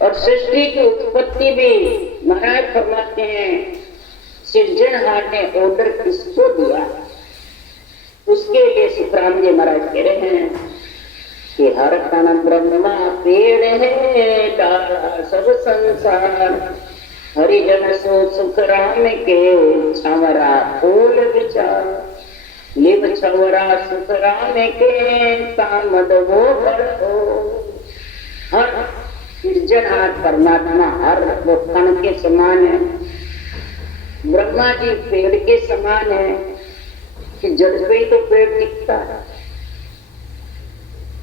और सृष्टि की उत्पत्ति भी महाराज फरमाते हैं सृजनहार ने ऑर्डर किसको दिया, उसके लिए सुखराम जी महाराज कह रहे हैं कि हर कण ब्रह्मा पेड़ है डाला सब संसार, हरिजन सो सुखराम के छवरा फूल विचार, लिव छवरा सुखराम के तामद वो बढ़ो। हर सृजनहार परमात्मा हर वो कण के समान है, ब्रह्मा जी पेड़ के समान है कि जड़ पे ही तो पेड़ दिखता है,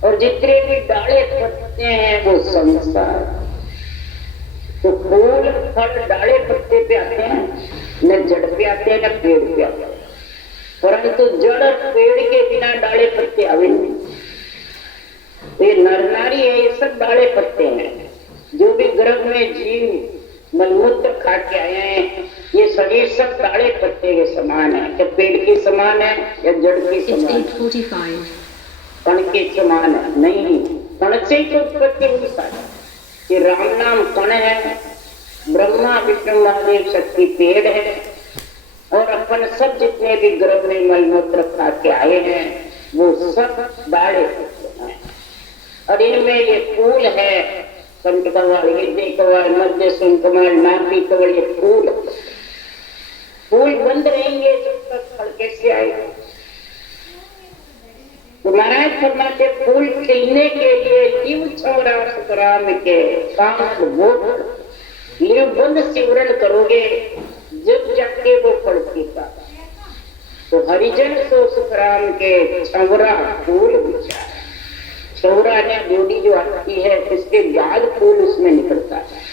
और जितने भी डाले पत्ते हैं वो संसार। तो फूल फल डाले पत्ते पे आते हैं, न जड़ पे आते हैं न पेड़ पे आते हैं, परंतु जड़ पेड़ के बिना डाले पत्ते आवे नहीं। तो ये नर नारी है, ये सब डाले पत्ते हैं। जो भी गर्भ में जीव मलमूत्र खा के आए हैं, ये शरीर सब डाले पत्ते के समान है। क्या पेड़ के समान है या जड़ के समान है? कण के समान है नहीं, कण से ही तो उत्पत्ति हुई सारी। ये राम नाम कण है, ब्रह्मा विष्णु महादेव शक्ति पेड़ है, और अपन सब जितने भी गर्भ में मलमूत्र खा के आए हैं वो सब डाले पत्ते हैं। और इनमें ये फूल है, कंठ कमल, हृदय कमल, मध्य सुन कमल, नाभि कमल, ये फूल फूल बंद रहेंगे जब तक फल कैसे आएगा। तो महाराज फरमाते फूल खिलने के लिए लिव छवरा सुखराम के काम वो लिव बंद सिमरन करोगे जब जाके वो फल खिलता। तो हरिजन सो सुखराम के छवरा फूल विचार, छवरा ने डोडी जो आती है उसके बाद फूल उसमें निकलता है।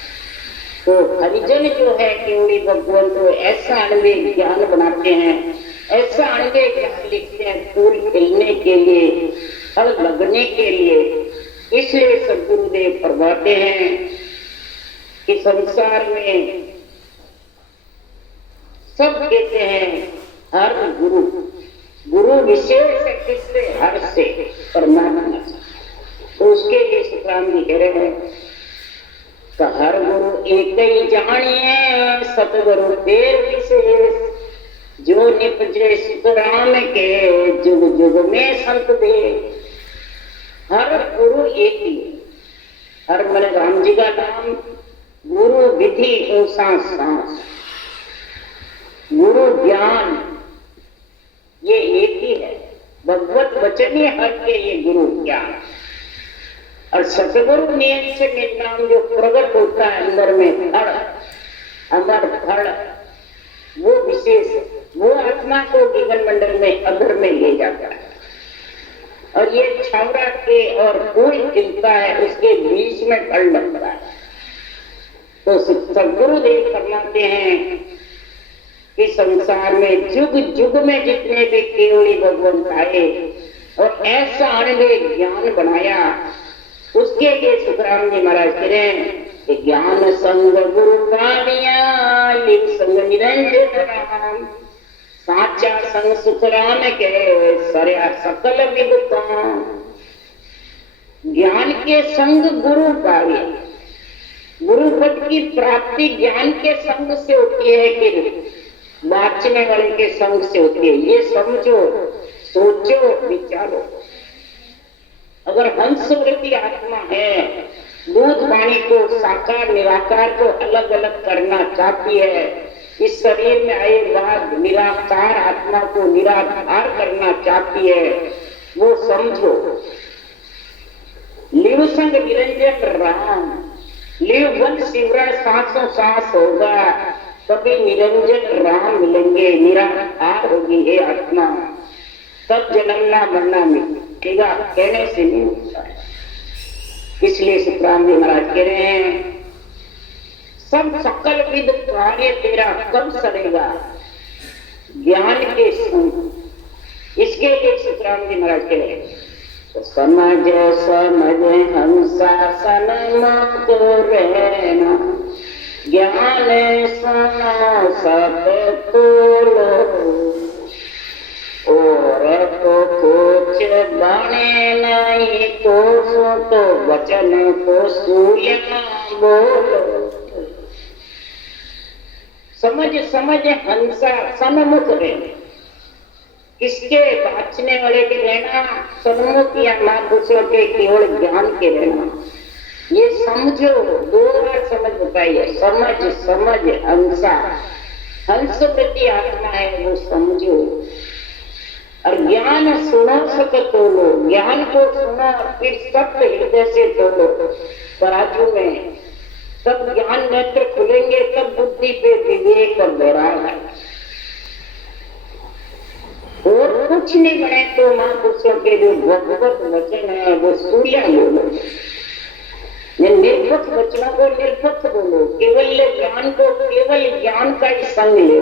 तो हरिजन जो है केवड़ी भगवान को ऐसा अणुवे ज्ञान बनाते हैं, ऐसा अणुवे ज्ञान लिखते हैं फूल खिलने के लिए, फल लगने के लिए। इसलिए सदगुरुदेव फरमाते हैं कि संसार में सब कहते हैं हर गुरु, गुरु विशेष है किससे? हर से, परमात्मा। तो उसके लिए सुखराम जी कह रहे हैं कि हर गुरु एक ही जानिए, सतगुरु तेर विशेष, जो निपजे सुखराम के जुग जुग में संत दे। हर गुरु एक ही, हर मन राम जी का नाम, गुरु विधि ऊंसा सांस, गुरु ज्ञान ये एक ही है। भगवत वचन ही हर के ये गुरु ज्ञान। और सतगुरु नियम से नाम जो प्रकट होता है अंदर में फल, अमर फल, वो विशेष, वो आत्मा को जीवन मंडल में अधर में ले जाता है। और ये छावरा के और फूल खिलता है, उसके बीच में फल लगता है। तो सदगुरुदेव फरमाते हैं कि संसार में जुग जुग में जितने भी केवली भगवंत आए और ऐसा अणुवे ज्ञान बनाया, उसके लिए सुखराम जी महाराज कह रहे हैं ज्ञान संग गुरु पानिया, लिव संग निरंजन राम, साचा संग सुखराम के सरया सकल विगुता। ज्ञान के संग गुरु पावे, गुरु पद की प्राप्ति ज्ञान के संग से होती है कि वाचने वाले के संग से होती है। ये समझो, सोचो, विचारो। अगर हंसवृत्ति आत्मा है, दूध पानी को साकार निराकार को अलग अलग करना चाहती है, इस शरीर में आए बाद निराकार आत्मा को निराकार करना चाहती है, वो समझो। लिव संग निरंजन राम, लिव वन सिमरण सांसों सांस होगा, कभी निरंजन राम मिलेंगे, निराकार होगी हे आत्मा, तब जन्मना मरना मिलेगा, कहने से नहीं होता है। इसलिए सुखराम जी महाराज कह रहे हैं सब सकल विद कार्य तेरा कब सरेगा, ज्ञान के संग। इसके लिए सुखराम जी महाराज कह रहे हैं समझ समझ हंसासन मत रहना, ज्ञान सुना सब तोलो, और तो कोच बाणे नहीं कोसो तो वचन को सूर्य बोलो। समझ समझ हंसा सन्मुख रहना, किसके बाँचने वाले के रहना, सन्मुख या महापुरुषों के केवल ज्ञान के रहना। ये समझो, दो बार समझ बताइए, समझ समझ हंसा, हंस प्रति आत्मा है वो समझो। और ज्ञान सुनो सक तोलो, ज्ञान को सुनो फिर सत्य हृदय से तोलो। तराजू में तब ज्ञान नेत्र खुलेंगे, तब बुद्धि पे विवेक और वैराग है। और कुछ नहीं बने तो महापुरुषों के जो भगवत वचन है वो सूर्य बोलो। निर्भक्त वचनों को निर्भक्त बोलो, केवल ज्ञान को केवल ज्ञान का ही संग ले।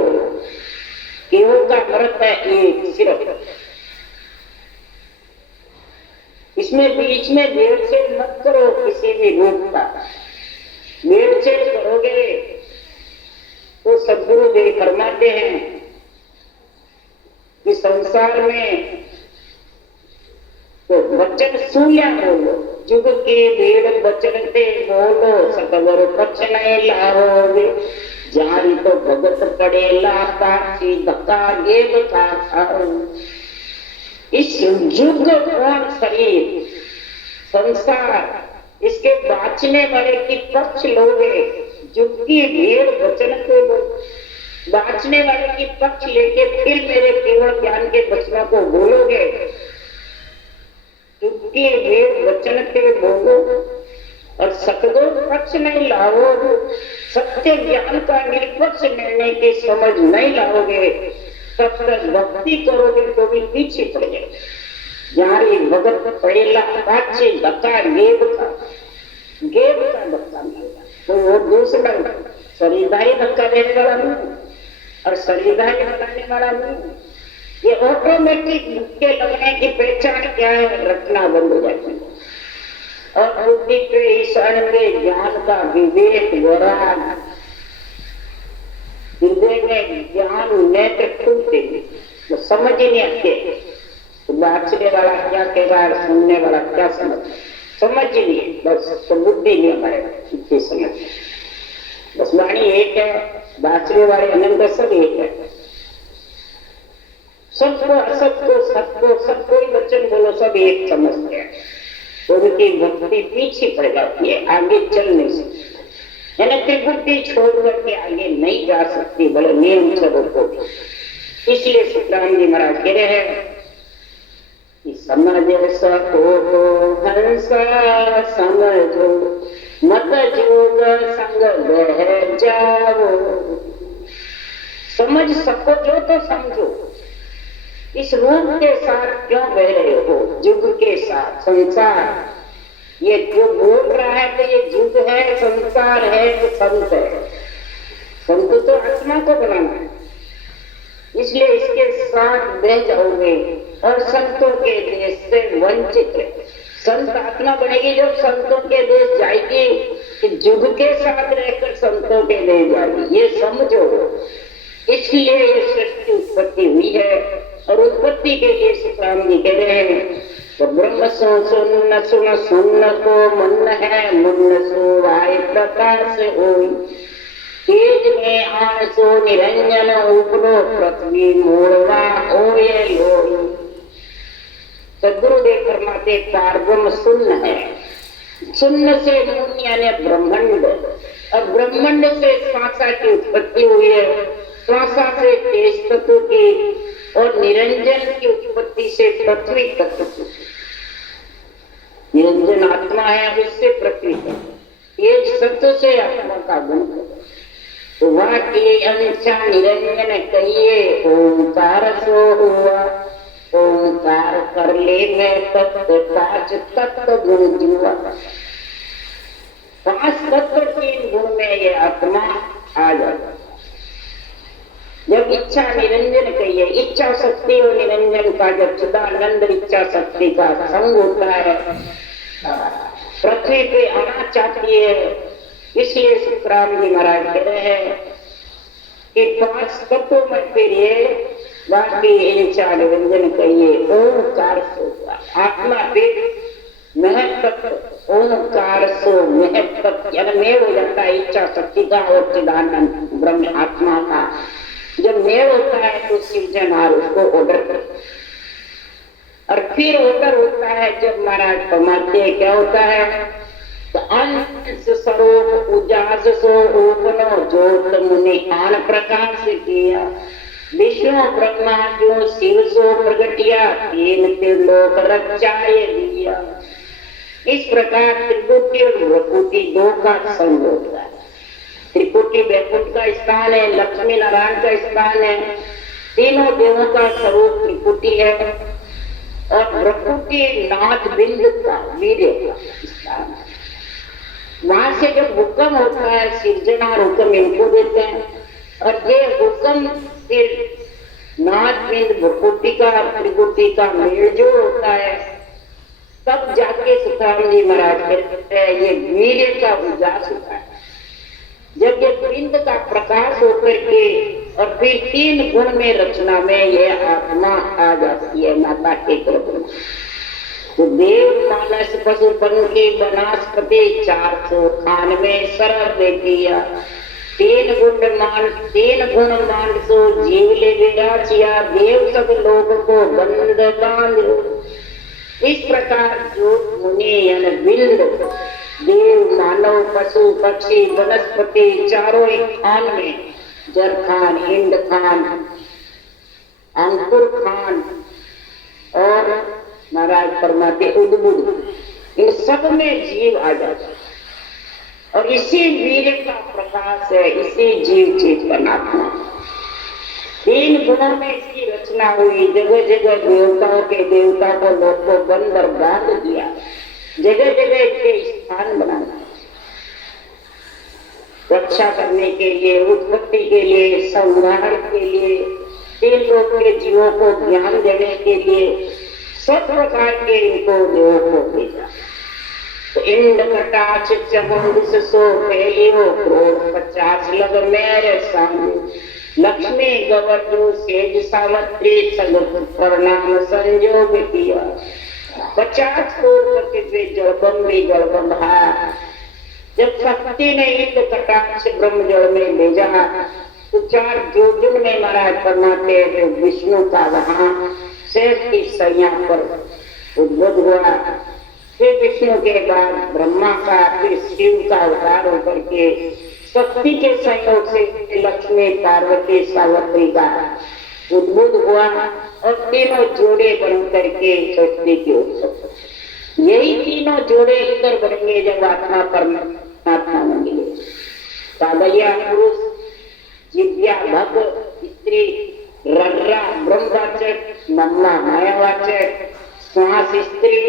केवल का अर्थ है एक सिर्फ, इसमें बीच में भेड़सेड़ मत करो किसी भी रूप का। भेड़सेड़ करोगे तो सद्गुरुदेव फरमाते हैं कि संसार में तो वचन सूर्य बोलो, जुग के भेड़ वचन ते बोलो, सकबर पक्ष नहीं लाओगे। जारी तो भगत पड़े लाता धक्का गेब था। इस युग कौन शरीर संसार इसके बाँचने वाले की पक्ष लोगे। युग की भीड़ वचन को बाँचने वाले की पक्ष लेके फिर मेरे केवल ज्ञान के वचनों को बोलोगे। युग की भीड़ वचन के बोलो और सतगो पक्ष नहीं लाओगे, सत्य ज्ञान का निष्पक्ष निर्णय की समझ नहीं लाओगे, तब तक भक्ति करोगे तो भी पीछे पड़ जाए। यारी भगत पहला पाछे धक्का गेब का धक्का मिलेगा, तो वो दूसरा शरीरधारी धक्का देने वाला नहीं और शरीरधारी लगाने वाला नहीं। ये ऑटोमेटिक धक्के लगने की पहचान क्या है, रखना बंद हो जाती है। और बुद्धि पे ईश्वर में ज्ञान का विवेक वैराग, हृदय में ज्ञान नेत्र खुलते तो समझ ही नहीं आते। तो बाँचने वाला क्या कह रहा है, सुनने वाला क्या समझ ही नहीं, बस तो बुद्धि नहीं हमारे इतनी समझ। बस वाणी एक है, बाँचने वाले अनंत सब एक है। सबको असत्य सबको सबको ही वचन बोलो, सब एक समझते हैं। तो उनकी भक्ति पीछे पड़ जाती है, आगे चल नहीं सकती। यानी त्रिभुक्ति छोड़ करके आगे नहीं जा सकती, बड़े नियम स्वरूप को। इसलिए सुखराम जी महाराज कह रहे हैं कि समझ सको हंसा समझो, मत जोग संग बह जाओ। समझ सको जो तो समझो, इस रूप के साथ क्यों बह रहे हो, युग के साथ। संसार ये जो बोल रहा है तो ये युग है, संसार है तो संत है। संत तो आत्मा को बनाना है, इसलिए इसके साथ बह जाओगे और संतों के देश से वंचित है। संत आत्मा बनेगी जब संतों के देश जाएगी, कि युग के साथ रहकर संतों के देश जाएगी, ये समझो। इसलिए ये सृष्टि उत्पत्ति हुई है और उत्पत्ति के लिए सुखराम जी कह रहे हैं तो ब्रह्म सुन सुन सुन को मन है, मुन्न सो आय प्रकाश होई। तेज में आसो निरंजन उपरो, पृथ्वी मूलवा ओये लोई। सद्गुरुदेव फरमाते पारब्रह्म शून्य है, शून्य से मूल यानी ब्रह्मांड, और ब्रह्मांड से श्वासा की उत्पत्ति हुई है, श्वासा से तेज तत्व की, और निरंजन की उत्पत्ति से पृथ्वी तत्व की। निरंजन आत्मा है, उससे पृथ्वी तत्व। ये सत्य से आत्मा का गुण है। तो वह के अंशा निरंजन कहिए, ओंकार सो हुआ। ओंकार कर ले में तत्व पांच तत्व गुण जुआ। पांच तत्व तीन गुण में ये आत्मा आ जाता। जब इच्छा निरंजन कहिए, इच्छा शक्ति और निरंजन का जब चिदानंद इच्छा शक्ति का संग होता है, पृथ्वी पे आना चाहती है। इसलिए सुखराम जी महाराज कह रहे हैं कि पांच तत्वों में फिर ये बाकी इन चार व्यंजन कहिए ओंकार सो आत्मा पेट महत्व ओंकार सो महत्व यानी मेल हो जाता है इच्छा शक्ति का और चिदानंद ब्रह्म आत्मा का। जब मेल होता है तो सिर्जनहार उसको ऑर्डर करता है और फिर ऑर्डर होता है जब महाराज फरमाते क्या होता है तो अंश स्वरूप उजास सो ओपनो ज्योत मुनि आन प्रकाश किया विष्णु ब्रह्मा जो शिव सो प्रगटिया तीन त्रिलोक रचाए दिया। इस प्रकार त्रिपुटी और प्रकृति दो का संग होता है। त्रिपुटी वैकुंठ का स्थान है, लक्ष्मी नारायण का स्थान है, तीनों देवों का स्वरूप त्रिपुटी है और प्रकृति नाथ बिंदु का वीर्य का स्थान है। वहां से जब हुक्म होता है सिर्जना हुक्म इनको देते हैं और ये हुक्म फिर नाथ बिंद प्रकृति का त्रिपुटी का मेल जो होता है तब जाके सुखराम जी महाराज कहते हैं ये वीर्य का उजास होता है। जब ये बिंद का प्रकाश होकर के और फिर तीन गुण में रचना में ये आत्मा आ जाती है माता के गर्भ में। तो देव मानस पशुपन की वनस्पति 498 सरल देखिया तीन गुण मान सो जीव ले विराचिया देव सब लोग को बंद बांध। इस प्रकार जो मुनि यानी बिंद देव मानव पशु पक्षी वनस्पति चारों एक खान में जर खान हिंद खान अंकुर खान और महाराज फरमाते उद्बुद्ध इन सब में जीव आ जाता है और इसी वीर्य का प्रकाश है, इसी जीव चीज परमात्मा। तीन गुणों में इसकी रचना हुई। जगह जगह देवताओं के देवता को लोग को बंद और बांध दिया, जगह जगह इसके स्थान बनाना रक्षा करने के लिए, उत्पत्ति के लिए, संहार के लिए, तीन लोग के जीवों को ज्ञान देने के लिए सब प्रकार के इनको देवों को भेजा। तो इंद कटाक्ष चमुंड सो पहलियो क्रोध 50 लग मेरे सामने लक्ष्मी गवर्जो सेज सावत्री संग प्रणाम संजोग किया 50 करोड़ पृथ्वी जलबम भी जलबम है। जब शक्ति ने इंद कटाक्ष ब्रह्म जल में भेजा तो 4 जोजन में महाराज फरमाते जो विष्णु का वहां शेष की सैया पर उद्भुत हुआ। फिर विष्णु के बाद ब्रह्मा का, फिर शिव का अवतार होकर के शक्ति के संयोग से लक्ष्मी पार्वती सावित्री का उद्भुत हुआ और तीनों जोड़े बन करके सृष्टि के उत्सव। यही तीनों जोड़े इधर बनेंगे जब आत्मा परमात्मा मिले। साधया पुरुष, जिज्ञा भग, स्त्री, रर्रा ब्रह्मवाचक, मम्मा मायावाचक, श्वास स्त्री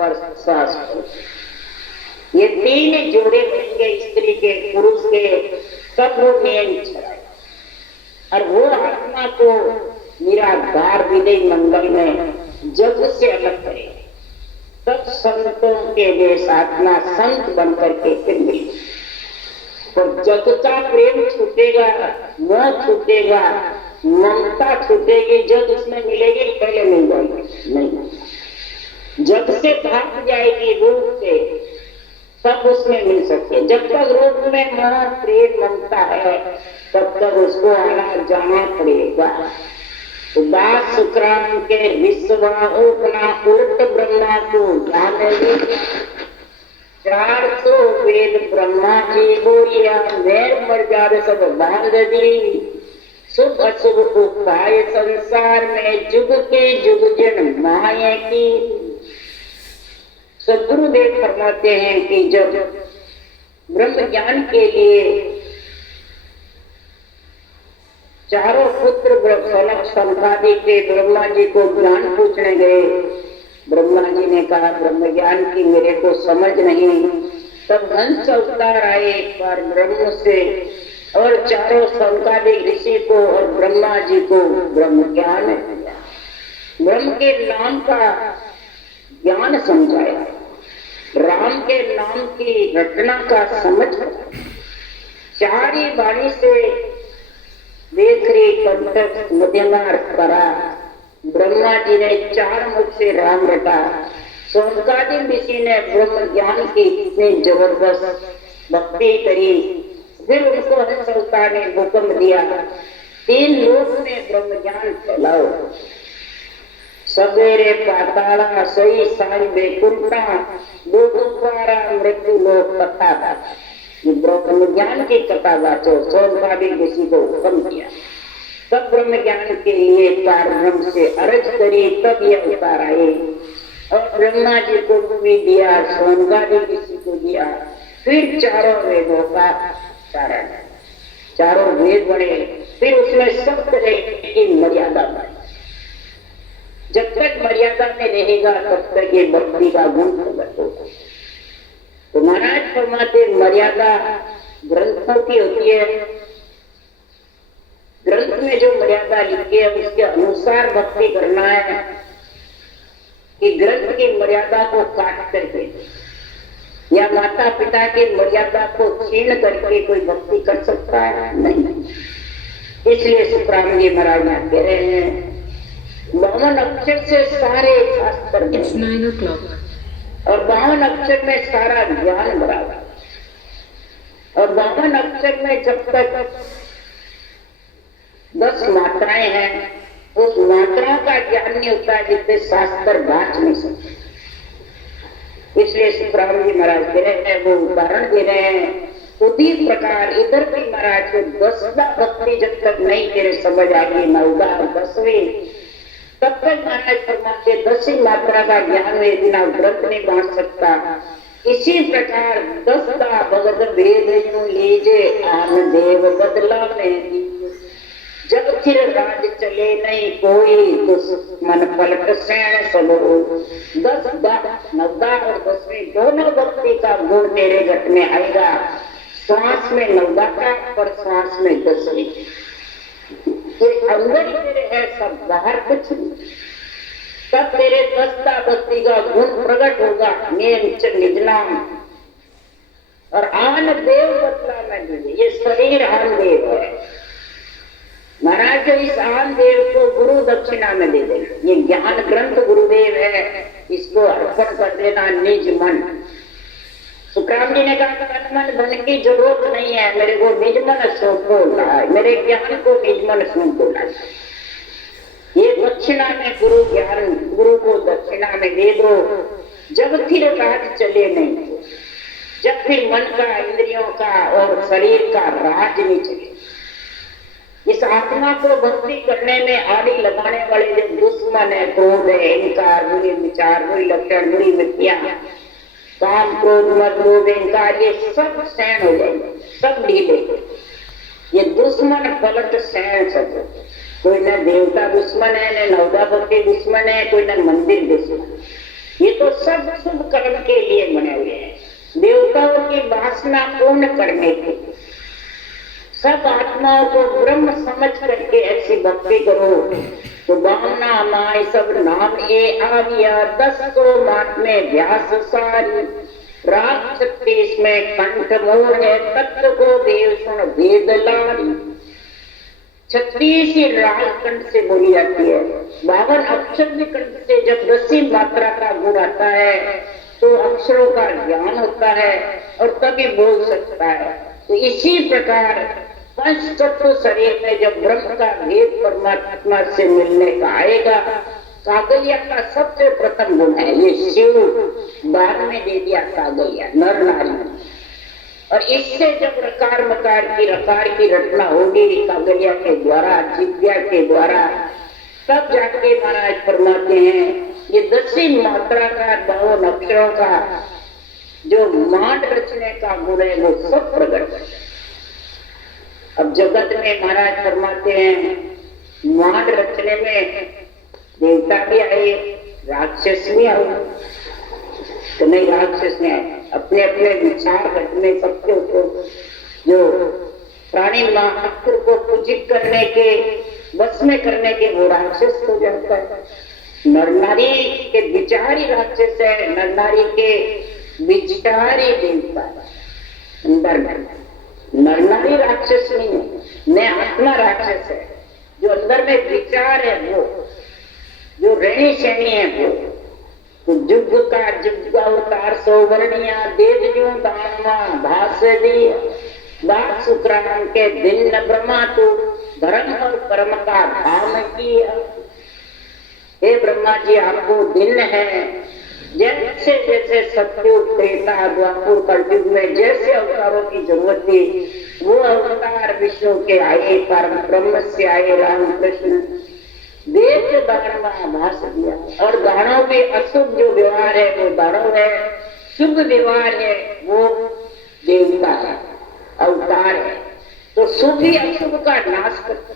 और श्वास ये तीन जोड़े बनेंगे स्त्री के पुरुष के सब नियम चलाए और वो आत्मा को निराधार विदय मंगल में जग से अलग करे तब संतों के देश आत्मा संत बन करके फिर मिले। और जग का प्रेम छूटेगा, मोह छूटेगा, ममता छूटेगी, जग उसमें मिलेगी, पहले मिल जाएगी नहीं, जग से भाग जाएगी रूप से सब उसमें मिल सकते। जब तक रूप में मोह प्रेम ममता है तब तक उसको आना जाना पड़ेगा। दास सुखराम के विश्व उपना उल्ट ब्रह्मा को ध्यान 400 वेद ब्रह्मा जी बोलिया वैर मर्यादा सब बांध दी। शुभ अशुभ उपाय संसार में जुग के जुग जन माया की। सदगुरुदेव फरमाते हैं कि जब ब्रह्म ज्ञान के लिए चारों पुत्र सनक संपादी के ब्रह्मा जी को ज्ञान पूछने गए, ब्रह्मा जी ने कहा ब्रह्म ज्ञान की मेरे को समझ नहीं। तब हंस अवतार आए एक बार ब्रह्म से और चारों संपादी ऋषि को और ब्रह्मा जी को ब्रह्म ज्ञान ब्रह्म के नाम का ज्ञान समझाया, राम के नाम की रचना का समझ। चार ही वाणी से वेखरी कंटक मध्यमार करा। ब्रह्मा जी ने 4 मुख से राम रटा। सोनकादि ऋषि ने ब्रह्म ज्ञान की इतनी जबरदस्त भक्ति करी। फिर उनको हंसलता ने हुक्म दिया 3 लोक में ब्रह्म ज्ञान फैलाओ। सवेरे पाताला सही सांझ वैकुंठा द्वारा मृत्यु लोक कथा। ब्रह्म ज्ञान की कथा बाचो। सोनकादि ऋषि को हुक्म किया। तब ब्रह्म ज्ञान के लिए पारब्रह्म से अर्ज करी, तब यह उतार आए। और ब्रह्मा जी को भी दिया, सोनकादि ऋषि को दिया। फिर 4 वेदों का चारण, 4 वेद बने। फिर उसमें सब तरह की मर्यादा बनी। जब तक मर्यादा में रहेगा तब तक ये भक्ति का गुण प्रकट होगा। तो महाराज फरमाते मर्यादा ग्रंथों की होती है। ग्रंथ में जो मर्यादा लिखी है उसके अनुसार भक्ति करना है कि ग्रंथ की मर्यादा को काट करके या माता पिता की मर्यादा को छीन करके कोई भक्ति कर सकता है? नहीं। इसलिए सुखराम जी महाराज कह रहे हैं 52 अक्षर से सारे शास्त्र में, 9 o'clock, और 52 अक्षर में सारा ज्ञान भरा हुआ। और 52 अक्षर में जब तक 10 मात्राएं हैं, उस मात्राओं का ज्ञान नहीं होता जिससे शास्त्र बाँच नहीं सकते। इसलिए सुखराम जी महाराज कह रहे हैं, वो उदाहरण दे रहे हैं। उसी प्रकार इधर भी महाराज को 10दा भक्ति जब तक नहीं तेरे समझ आ गई, 9दा और 10वीं, तब तक महाराज फरमाते 10वीं मात्रा का ज्ञान में इतना व्रत नहीं बांट सकता। इसी प्रकार 10दा भगत वेद यूं लीजे आन देव बदला में। जब फिर राज चले नहीं कोई दुश्मन पलट सैन सब। 10दा 9दा और 10वीं दोनों भक्ति का गुण तेरे घट में आएगा। श्वास में 9दा का और श्वास में 10वीं। ये अंदर ही तेरे है, सब बाहर कुछ नहीं। तब तेरे 10दा भक्ति का गुण प्रकट होगा। नेम च निजनाम और आन देव बदला में दीजिए। ये शरीर आन देव है महाराज। इस आन देव को गुरु दक्षिणा में दे देना। ये ज्ञान ग्रंथ गुरुदेव है, इसको अर्पण कर देना निज मन। सुखराम जी ने कहा तन मन धन की जरूरत नहीं है, मेरे को निज मन सौंपो लाए, मेरे ज्ञान को निज मन सौंपो लाए। ये दक्षिणा में गुरु ज्ञान, गुरु को दक्षिणा में दे दो। जब फिर राज चले नहीं, जब फिर मन का, इंद्रियों का और शरीर का राज नहीं चले। इस आत्मा को भक्ति करने में आड़ी लगाने वाले जो दुश्मन है, क्रोध है, अहंकार, बुरी विचार, बुरी लक्षण, बुरी वृत्तियां, काम, क्रोध, मद, लोभ, अहंकार, ये सब सैन हो जाएंगे, सब ढीले। ये दुश्मन पलट सैन सब। कोई न देवता दुश्मन है, न 9दा भक्ति दुश्मन है, कोई न मंदिर दुश्मन। ये तो सब शुभ कर्म के लिए बने हुए हैं, देवताओं की वासना पूर्ण करने के लिए। सब आत्माओं को ब्रह्म समझ करके ऐसी भक्ति करो तो बामना माय सब नाम ए आविया। 10 को मात में व्यास सारी राग शक्ति इसमें कंठ मोर है। तत्व को देव सुन वेद लारी। 36 राग कंठ से बोली जाती है। 52 अक्षर भी कंठ से। जब 10वीं मात्रा का गुण आता है तो अक्षरों का ज्ञान होता है और तभी बोल सकता है। तो इसी प्रकार पंच तत्व शरीर में जब ब्रह्म का भेद परमात्मा से मिलने का आएगा, कागलिया का सबसे प्रथम गुण है ये शिव। बाद में दे दिया कागलिया, नर नारी। और इससे जब रकार मकार की रकार की रचना होगी कागलिया के द्वारा, जिज्ञा के द्वारा, तब जाके महाराज फरमाते हैं ये 10वीं मात्रा का 52 अक्षरों का जो मांड रचने का गुण है वो सब प्रकट है। अब जगत में महाराज फरमाते हैं मांड रचने में देवता भी आए, राक्षस भी आए। तो नहीं, राक्षस ने अपने अपने विचार रखने सबके ऊपर जो प्राणी मात्र को पूजित करने के, बस में करने के, वो राक्षस हो जाता है। नर नारी के विचार ही राक्षस है, नर नारी के विचार ही देवता अंदर में। नर नारी राक्षस नहीं है, मैं आत्मा राक्षस है। जो अंदर में विचार है वो, जो रहनी सहनी है वो। तो जुग का जुग अवतार सौवर्णिया देव जो दानवा भाष दी बात शुक्राम के दिन न ब्रह्मा तो धर्म और कर्म का धाम किया। हे ब्रह्मा जी, आपको दिन है, जैसे जैसे सत्युग त्रेता द्वापर कलयुग में जैसे अवतारों की जरूरत थी वो अवतार विष्णु के आए, परम ब्रह्म से आए राम कृष्ण देव दानवा भाष दिया। और दानव भी अशुभ जो व्यवहार है वो दानव है, शुभ व्यवहार है वो देवता है, अवतार है। तो शुभ ही अशुभ का नाश करते।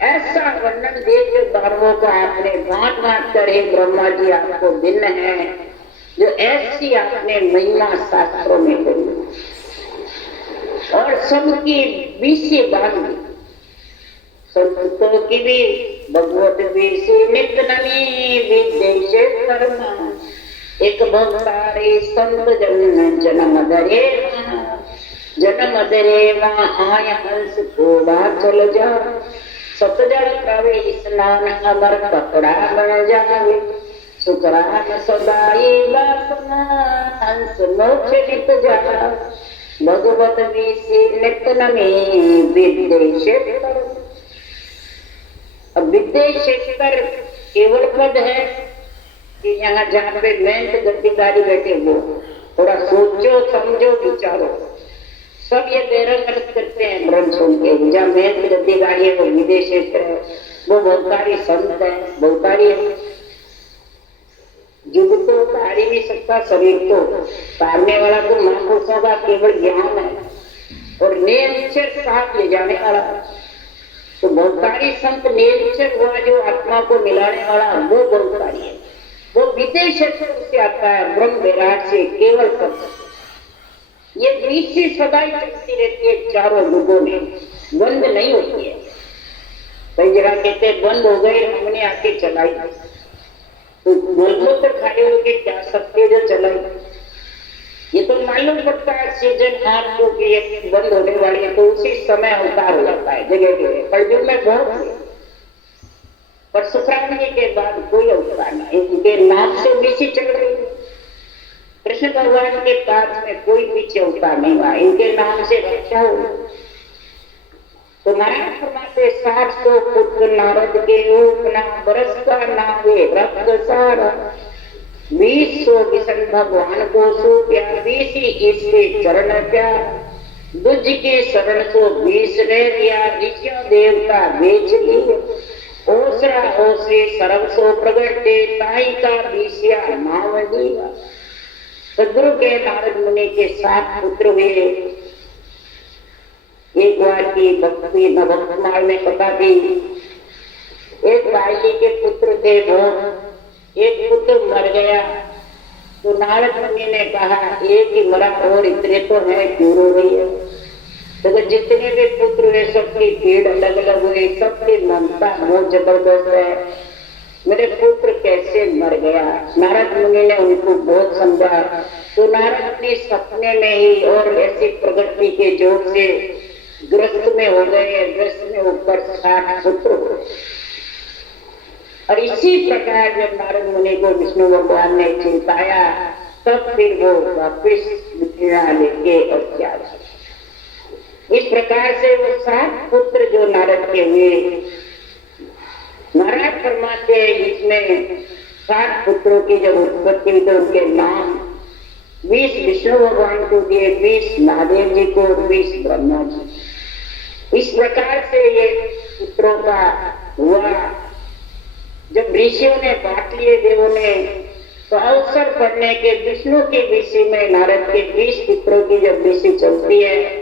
ऐसा वर्णन देव दानवों को आपने बांट बांट कर, हे ब्रह्मा जी आपको दिन है, जो ऐसी आपने महिमा शास्त्रों में करी और सबकी बीसी बांधी। संतों की भी भगवत बीसी नित नवी विदेश कर्मा एक भक्तारे संत जन जन्म धरे जन्म धरे वहाँ आय हंस थोड़ा चल जा सतजल कवे स्नान अमर कपड़ा बन जावे सुखराम सदाई वासना हंस मोक्ष नित जा भगवत बीसी नित नवी विदेश कर्मा। अब विदेशेश्वर केवल पद है कि यहाँ जहाँ पे मेहनत गद्दीदारी बैठे वो थोड़ा सोचो समझो विचारो। सब ये बेरंग अर्थ करते हैं ब्रह्म सुन के, जहाँ मेहनत गद्दीदारी है वो विदेशेश्वर है, वो बहुतारी संत है, बहुतारी है। युग तो तारी नहीं सकता, शरीर तो तारने वाला तो महापुरुषों का केवल ज्ञान है और नेम से साथ ले जाने वाला। तो बहुतारी संत नेचर हुआ जो आत्मा को मिलाने वाला वो बहुतारी है, वो विदेश से आता है, ब्रह्म विराट से केवल पद। ये बीसी सदाई चलती रहती है चारों युगों में, बंद नहीं होती है। कई जगह कहते बंद हो गए हमने आके चलाई, तो मलमूत्र खड़े होके क्या सकते जो चलाई। ये तो मालूम पड़ता है सीजन आपको कि ये बंद होने वाली है, तो उसी समय अवतार हो जाता है जगह जगह। कलयुग में बहुत, पर सुखराम जी के बाद कोई अवतार नहीं, इनके नाम से बीसी चल रही है। कृष्ण भगवान के पास में कोई पीछे अवतार नहीं हुआ, इनके नाम से रक्षा हो। तो नारायण फरमाते 700 पुत्र नारद के उपना बरस का नावे रक्त सारा 20 विष्णु भगवान को सूप्या 20 इसके चरण क्या दुज के शरण को 20 ने दिया ऋषियों देवता बेच दिए ओसरा ओसे सरब सो प्रगटे ताई का 20 नाम दिया। सदगुरु के नारद मुनि के 7 पुत्र हुए। एक बार की भक्ति नवकुमार में कथा थी, एक भाई जी के पुत्र थे वो, एक पुत्र मर गया तो नारद मुनि ने कहा एक ही मरा और इतने तो है क्यों रो रही है। तो जितने भी पुत्र हुए सबकी भीड़ अलग अलग हुई, सबकी ममता बहुत जबरदस्त है, मेरे पुत्र कैसे मर गया। नारद मुनि ने उनको बहुत समझा तो नारद अपने सपने में ही और ऐसी प्रगति के जोर से ग्रस्त में हो गए, ग्रस्त में ऊपर 60 पुत्र हो। और इसी प्रकार जब नारद मुनि को विष्णु भगवान ने चिंताया तब फिर वो वापिस मिथिला लेके और क्या। इस प्रकार से वो 7 पुत्र जो नारद के हुए, महाराज फरमाते हैं इसमें 7 पुत्रों की जब उत्पत्ति हुई तो उनके नाम 20 विष्णु भगवान को दिए, 20 महादेव जी को, 20 ब्रह्मा जी। इस प्रकार से ये पुत्रों का हुआ। जब ऋषियों ने बांट लिए देवों ने, तो अवसर पड़ने के विष्णु के विषय में नारद के 20 पुत्रों की जब विषय चलती है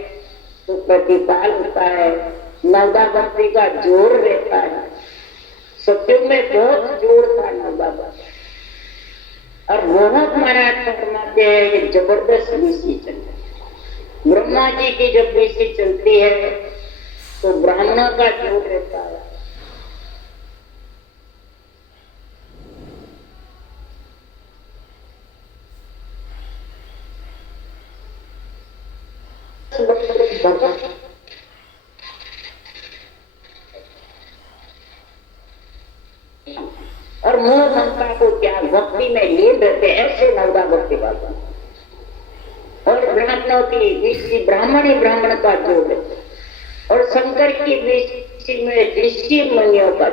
तो प्रतिपाल होता है, नवदापति का जोर रहता है। सत्युग में बहुत जोर था नवदापति, और बहुत महाराज फरमाते हैं ये जबरदस्त विषय चलती है। ब्रह्मा जी की जब विषय चलती है तो ब्राह्मणों का जोर रहता है। भगत और मोह ममता को त्याग भक्ति में लीन रहते, ऐसे नवदा भक्ति पाता। और ब्राह्मणों की बीच ब्राह्मण ही ब्राह्मण का जोड़, और शंकर की बीच में ऋषि मुनियों का,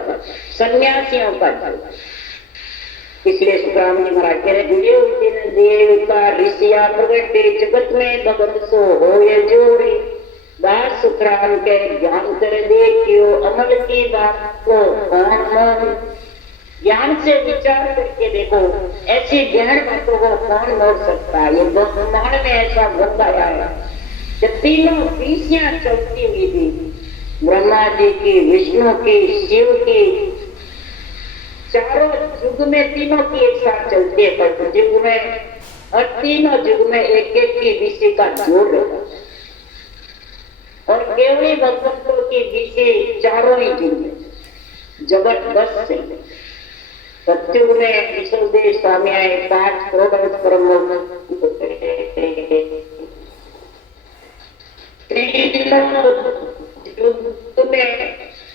सन्यासियों का जोड़। इसलिए सुखराम जी महाराज कह रहे, देव का ऋषिया प्रगटे जगत में भगत सो हो ये जोड़े। दास सुखराम के ज्ञान कर देखियो अमल की बात को कौन, ज्ञान से विचार करके देखो, ऐसी गहन बातों को कौन मोड़ सकता है। ये ब्रह्मांड में ऐसा वक्त आया है जब तीनों विषयां चलती हुई थी, ब्रह्मा जी की, विष्णु की, शिव की, चारों युग में तीनों की एक साथ चलती है पर युग में, और तीनों युग में एक एक की विषय का जोड़ रहता है। और केवली भगवंतों की विषय चारों ही युग में, जगत बस से सत्युग में विष्णुदेव स्वामी आए, 5 करोड़ परम में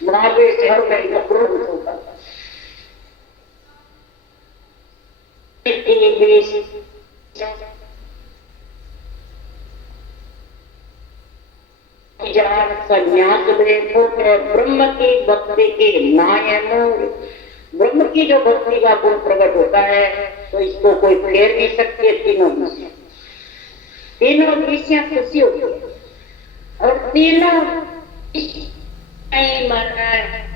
महावेश्वर में करोड़ होता संन्यास देखो ब्रह्म की भक्ति के नायक, ब्रह्म की जो भक्ति का गुण प्रकट होता है तो इसको कोई फेर नहीं सकते। तीनों विषयां खुशी होती है, और तीनों नहीं मर रहा है।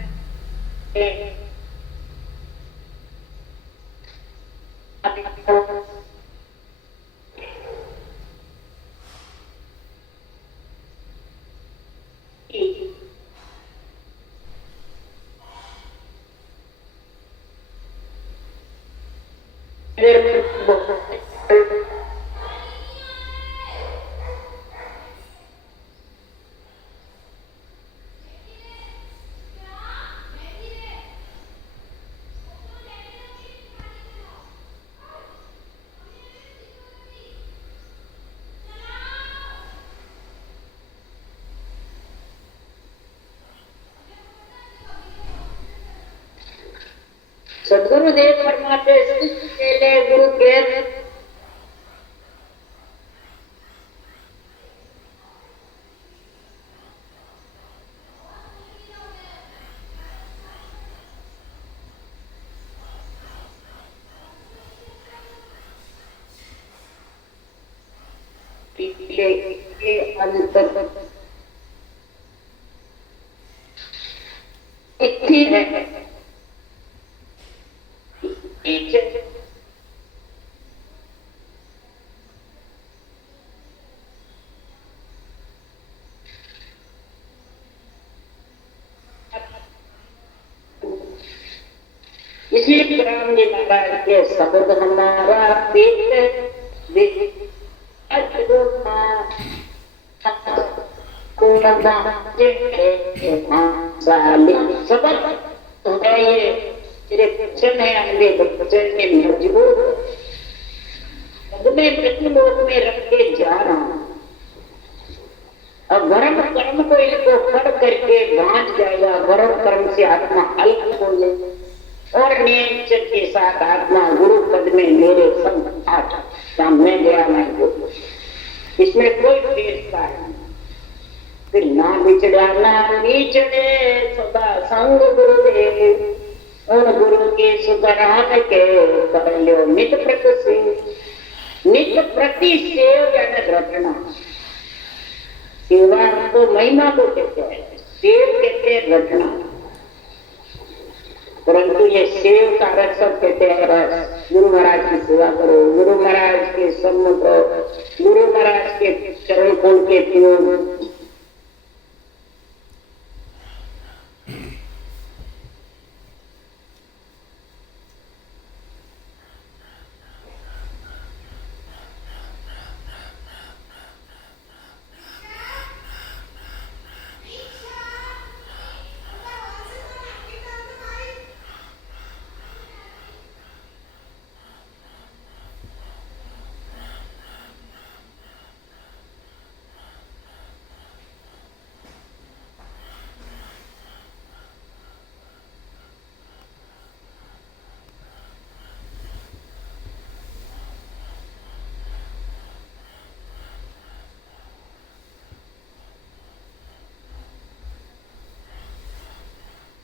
सदगुरुदेव फरमाते गुरु के अंतर है। इसलिए राम जी महाराज के शब्द हमारा पेट लोक में रख के जा रहा हूँ। अब वर्म कर्म को इनको पढ़ करके बांध जाएगा। वर्म कर्म से आत्मा अल्प हो जाए और नेचर के साथ आत्मा गुरु पद में मेरे संग सामने गया मैं गुरु, इसमें कोई फेरता है। फिर ना बिछड़ाना बिछड़े सदा संग गुरुदेव, उन गुरु के सुधरान के कर लो नित प्रति से, नित प्रति सेव यानी रटना। सेवा तो महिमा को कहते हैं, सेव कहते हैं रटना, परंतु ये सेव का रस सब कहते हैं रस। गुरु महाराज की सेवा करो, गुरु महाराज के सम्मुख, गुरु महाराज के चरण खोल के पियो,